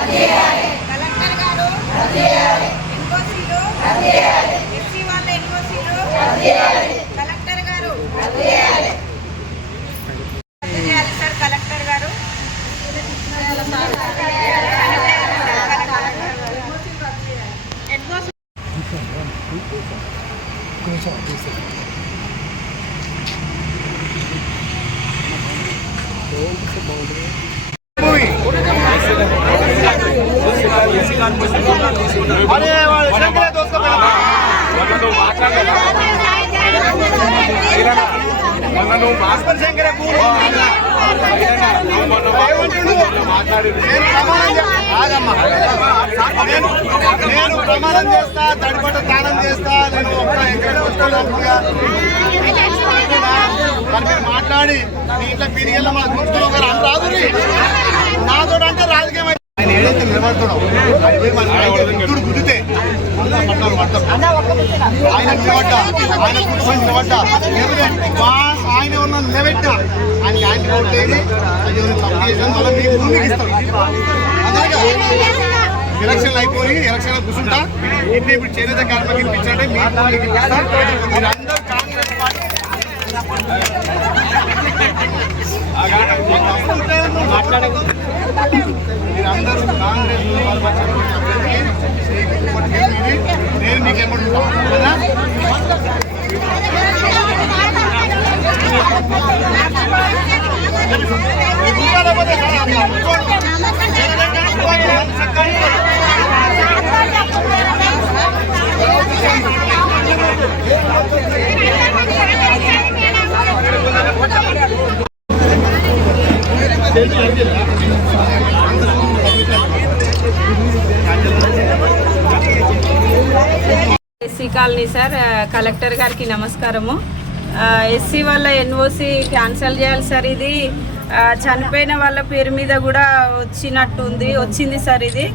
Collector గారు ఎన్ఓసీలు SC వాళ్ళ ఎన్ఓసీలు collector గారు రద్దు చేయాలి సార్. కలెక్టర్ గారు నేను ప్రమాణం చేస్తా, తడిపట దానం చేస్తా. నేను మాట్లాడి నీ ఇంట్లో పీరిగల్ల మన గుర్తులు రాదు నాతో అంటే రాజకీయం ఆయన ఏదైతే నిలబడుతున్నావు గుర్తుడు గుద్దితే ఆయన నిలబడ్డా, ఆయన కూర్చొని నిలబడ్డా, ఆయన ఉన్న నిలబెట్టా ఆయనకి ఆయన ఓట్ లేదు. అది తప్పు చేసాను మళ్ళీ మీకు ముందుకు ఇస్తాం. ఎలక్షన్లు అయిపోయి ఎలక్షన్లో కూర్చుంటా. ఇప్పుడు చేనేత కార్మికులు ఇప్పించాలంటే మీరందరూ కాంగ్రెస్ పార్టీ మీరందరూ కాంగ్రెస్ నేను మీకు ఏమంటున్నాను కదా. SC colony sir. కలెక్టర్ గారికి నమస్కారము. ఎస్సీ వాళ్ళ ఎన్ఓసి క్యాన్సిల్ చేయాలి సార్. ఇది చనిపోయిన వాళ్ళ పేరు మీద కూడా వచ్చింది సార్. ఇది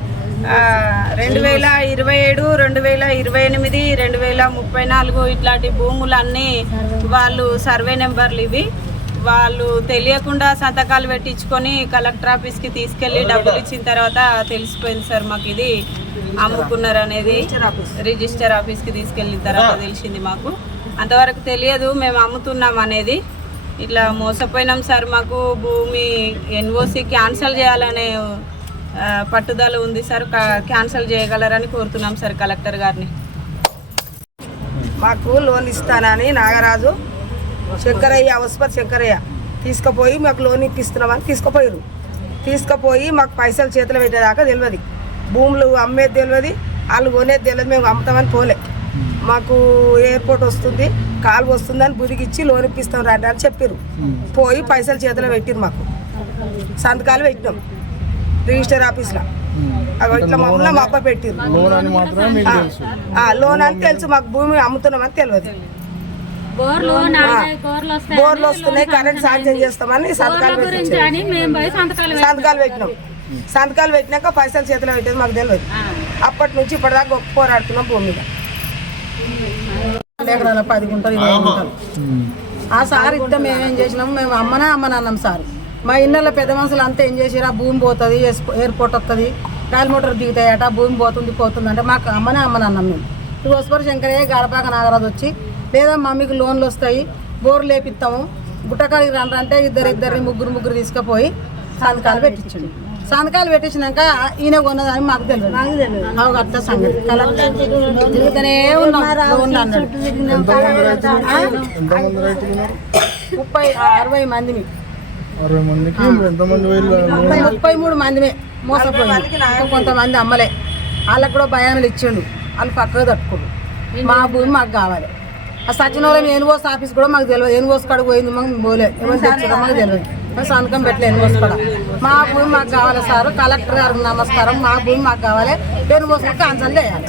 2027, 2028, 2034 ఇట్లాంటి భూములన్నీ వాళ్ళు సర్వే నెంబర్లు ఇవి వాళ్ళు తెలియకుండా సంతకాలు పెట్టించుకొని కలెక్టర్ ఆఫీస్కి తీసుకెళ్ళి డబ్బులు ఇచ్చిన తర్వాత తెలిసిపోయింది సార్ మాకు ఇది అమ్ముకున్నారు అనేది. రిజిస్టర్ ఆఫీస్కి తీసుకెళ్ళిన తర్వాత తెలిసింది మాకు. అంతవరకు తెలియదు మేము అమ్ముతున్నాం అనేది. ఇట్లా మోసపోయినాం సార్. మాకు భూమి ఎన్ఓసి క్యాన్సిల్ చేయాలనే పట్టుదల ఉంది సార్. క్యాన్సిల్ చేయగలరని కోరుతున్నాం సార్ కలెక్టర్ గారిని. మాకు లోన్ ఇస్తానని నాగరాజు శంకరయ్య అవస్పతి శంకరయ్య తీసుకుపోయి మాకు లోన్ ఇప్పిస్తున్నామని తీసుకుపోయి మాకు పైసలు చేతులు పెట్టేదాకా తెలియదు. భూములు అమ్మేది తెలియదు, వాళ్ళు కొనేది తెలియదు. మేము అమ్ముతామని పోలే. మాకు ఎయిర్పోర్ట్ వస్తుంది, కాలు వస్తుందని బుదిగిచ్చి లోన్ ఇప్పిస్తాం రండి అని చెప్పారు. పోయి పైసలు చేతిలో పెట్టిరు. మాకు సంతకాలు పెట్టినాం రిజిస్టర్ ఆఫీస్లో. ఇట్లా మమ్మల్ని మా అప్ప పెట్టిరు. లోన్ అని తెలుసు, మాకు భూమి అమ్ముతున్నామని తెలియదు. బోర్లు వస్తున్నాయి, కరెంట్ సాంక్షన్ చేస్తామని సంతకాలు పెట్టినాం. సంతకాలు పెట్టినాక పైసలు చేతిలో పెట్టేది మాకు తెలియదు. అప్పటి నుంచి ఇప్పటిదాకా పోరాడుతున్నాం భూమి మీద. 10 గుంటలు 20 గుంటలు ఆ సార్ ఇస్తే మేమేం చేసినాము, మేము అమ్మనన్నాం సార్. మా ఇళ్ళల్లో పెద్ద మనుషులు అంతా ఏం చేసారు, ఆ భూమి పోతుంది, ఎయిర్పోర్ట్ వస్తుంది, రైలు మోటార్ దిగుతాయట, భూమి పోతుంది అంటే మాకు అమ్మనన్నాం మేము. వసుపరి శంకరయ్య గాడపాక నాగరాజు వచ్చి లేదమ్మా మీకు లోన్లు వస్తాయి, బోర్లు లేపిస్తాము, గుట్టకాడికి రండి అంటే ఇద్దరిని ముగ్గురు తీసుకుపోయి సంతకాలు పెట్టించండి. సంతకాలు పెట్టించినాక ఈయన కొన్నదని మాకు తెలియదు. అట్లా సంగతి తిరుగుతూనే ఉన్నాం. 60 మందిని 33 మందిమే మోసపోయింది. కొంతమంది అమ్మలే, వాళ్ళకు కూడా భయాలు ఇచ్చిండు. వాళ్ళు పక్కగా తట్టుకోడు. మా భూమి మాకు కావాలి. ఆ సచివాలయం ఎన్ఓస్ ఆఫీస్ కూడా మాకు తెలియదు. ఎన్ఓస్ కాడికి పోయింది మాకు పోలే, ఏమైనా తెచ్చడం మాకు తెలియదు. మేము సంతకం పెట్టలేదు ఎన్ఓస్ కూడా. మా భూమి మాకు కావాలి సార్. కలెక్టర్ గారికి నమస్కారం. మా భూమి మాకు కావాలి, ఎన్ఓస్ క్యాన్సల్ చేయాలి.